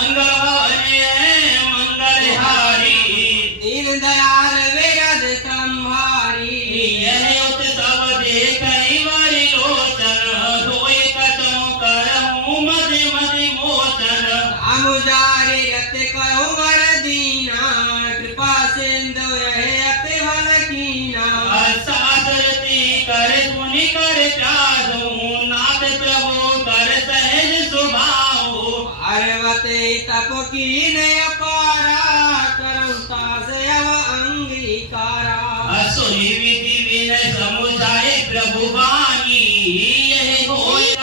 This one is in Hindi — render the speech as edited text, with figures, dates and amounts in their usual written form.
मंगल भवने मंगलहारी दीन दयाल विरद क्रमहारी यह उत्सव देखई वरी लोचन धोई कचों करहूँ मदि मदि मोचन रामुजारी रत कहो वर दीना कृपा सिंधु यह अति भल कीना शास्त्रती कर सुनि कर प्यासो नाथ प्रभु कर सहज सुभाओ पार्वती तप कीन अपारा करौता से अव अंगीकारा सुनि विधि विनय समुझाए प्रभु वाणी यह होय